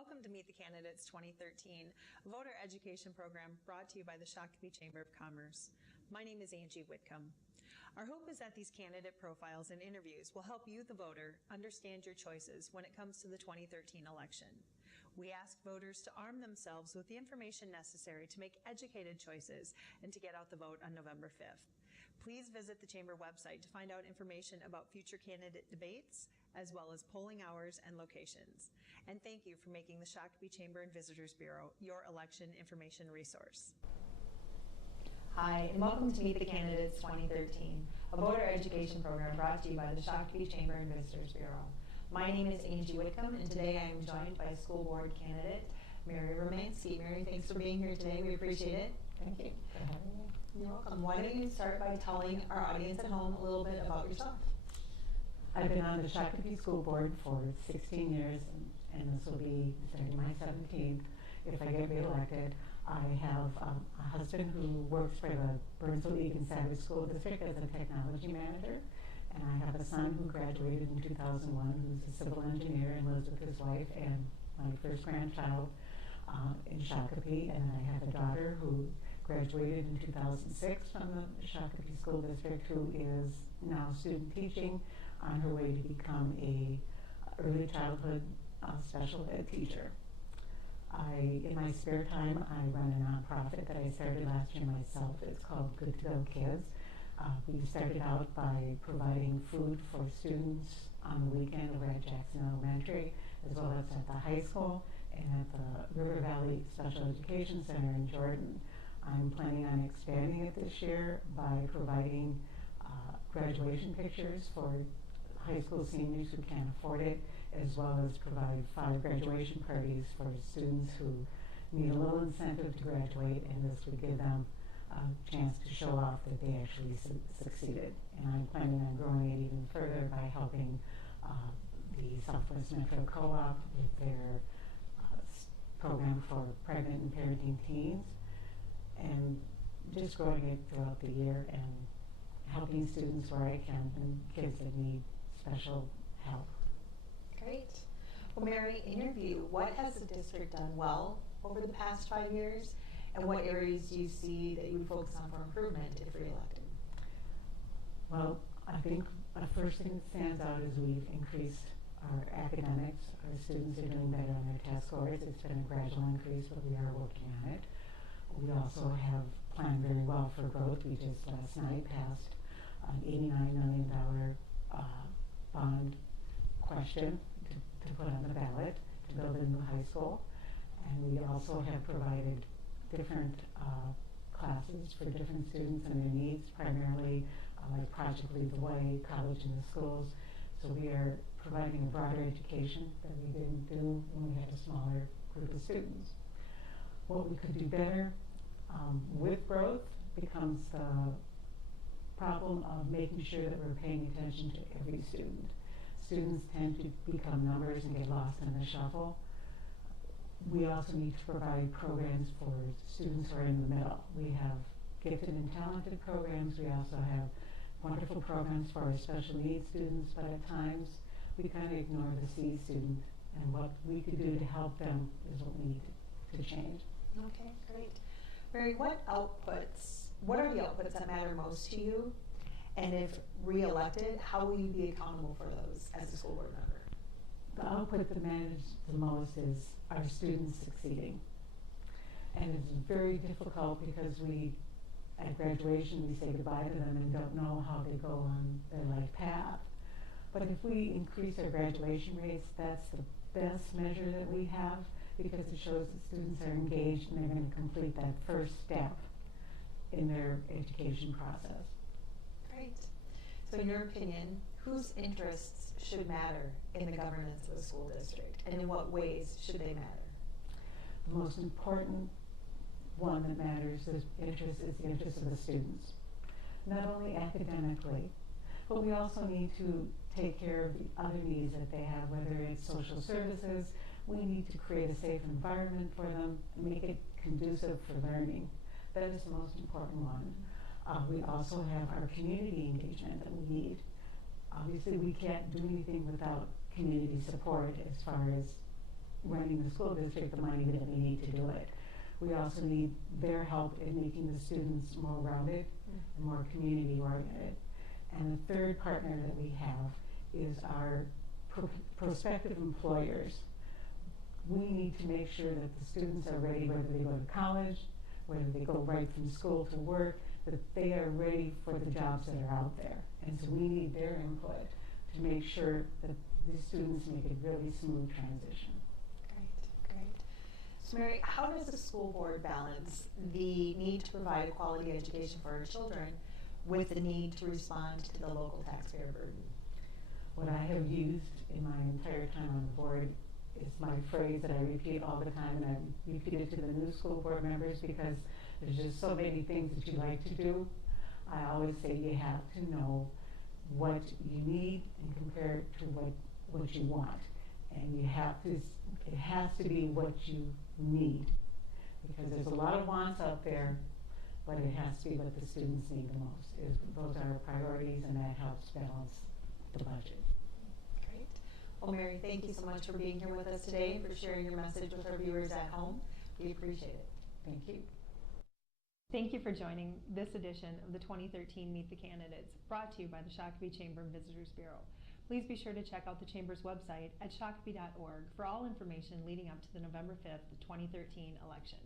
Welcome to Meet the Candidates 2013, a voter education program brought to you by the Shakopee Chamber of Commerce. My name is Angie Whitcomb. Our hope is that these candidate profiles and interviews will help you, the voter, understand your choices when it comes to the 2013 election. We ask voters to arm themselves with the information necessary to make educated choices and to get out the vote on November 5th. Please visit the Chamber website to find out information about future candidate debates, as well as polling hours and locations. And thank you for making the Shakopee Chamber and Visitors Bureau your election information resource. Hi, and welcome to Meet the Candidates 2013, a voter education program brought to you by the Shakopee Chamber and Visitors Bureau. My name is Angie Whitcomb, and today I am joined by school board candidate Mary Romansky. Mary, thanks for being here today. We appreciate it. Thank you for having me. You're welcome. Why don't you start by telling our audience at home a little bit about yourself? I've been on the Shakopee School Board for 16 years, and this will be starting my 17th if I get reelected. I have a husband who works for the Burnsville Egan Savage School District as a technology manager, and I have a son who graduated in 2001 who's a civil engineer and lives with his wife and my first grandchild in Shakopee, and I have a daughter who graduated in 2006 from the Shakopee School District who is now student teaching on her way to become a early childhood special ed teacher. In my spare time, I run a nonprofit that I started last year myself. It's called Good to Go Kids. We started out by providing food for students on the weekend over at Jackson Elementary, as well as at the high school and at the River Valley Special Education Center in Jordan. I'm planning on expanding it this year by providing graduation pictures for high school seniors who can't afford it, as well as provide 5 graduation parties for students who need a little incentive to graduate, and this would give them a chance to show off that they actually succeeded. And I'm planning on growing it even further by helping the Southwest Metro Co-op with their program for pregnant and parenting teens, and just growing it throughout the year and helping students where I can and kids that need special help. Great. Well, Mary, in your view, what has the district done well over the past 5 years, and what areas do you see that you would focus on for improvement if reelected? Well, I think the first thing that stands out is we've increased our academics. Our students are doing better on their test scores. It's been a gradual increase, but we are working on it. We also have planned very well for growth. We just last night passed an $89 million bond question to put on the ballot to build a new high school. And we also have provided different classes for different students and their needs, primarily like Project Lead the Way, College in the Schools. So we are providing a broader education that we didn't do when we had a smaller group of students. What we could do better with growth becomes the problem of making sure that we're paying attention to every student. Students tend to become numbers and get lost in the shuffle. We also need to provide programs for students who are in the middle. We have gifted and talented programs. We also have wonderful programs for our special needs students, but at times we kind of ignore the C student, and what we could do to help them is what we need to change. Okay, great. Mary, what are the outputs that matter most to you? And if re-elected, how will you be accountable for those as a school board member? The output that matters the most is our students succeeding. And it's very difficult because at graduation, we say goodbye to them and don't know how they go on their life path. But if we increase our graduation rates, that's the best measure that we have, because it shows that students are engaged and they're going to complete that first step in their education process. Great. So in your opinion, whose interests should matter in the governance of the school district, and in what ways should they matter? The most important one that matters is the interest of the students. Not only academically, but we also need to take care of the other needs that they have, whether it's social services. We need to create a safe environment for them and make it conducive for learning. That is the most important one. We also have our community engagement that we need. Obviously, we can't do anything without community support as far as running the school district the money that we need to do it. We also need their help in making the students more rounded and more community oriented. And the third partner that we have is our prospective employers. We need to make sure that the students are ready, whether they go to college, whether they go right from school to work, that they are ready for the jobs that are out there. And so we need their input to make sure that these students make a really smooth transition. Great, great. So Mary, how does the school board balance the need to provide a quality education for our children with the need to respond to the local taxpayer burden? What I have used in my entire time on the board is my phrase that I repeat all the time, and I repeat it to the new school board members because there's just so many things that you like to do. I always say you have to know what you need and compare it to what you want. And you have to, it has to be what you need, because there's a lot of wants out there, but it has to be what the students need the most. Those are our priorities, and that helps balance the budget. Great. Well, Mary, thank you so much for being here with us today and for sharing your message with our viewers at home. We appreciate it. Thank you. Thank you for joining this edition of the 2013 Meet the Candidates, brought to you by the Shakopee Chamber and Visitors Bureau. Please be sure to check out the Chamber's website at shakopee.org for all information leading up to the November 5th, 2013 election.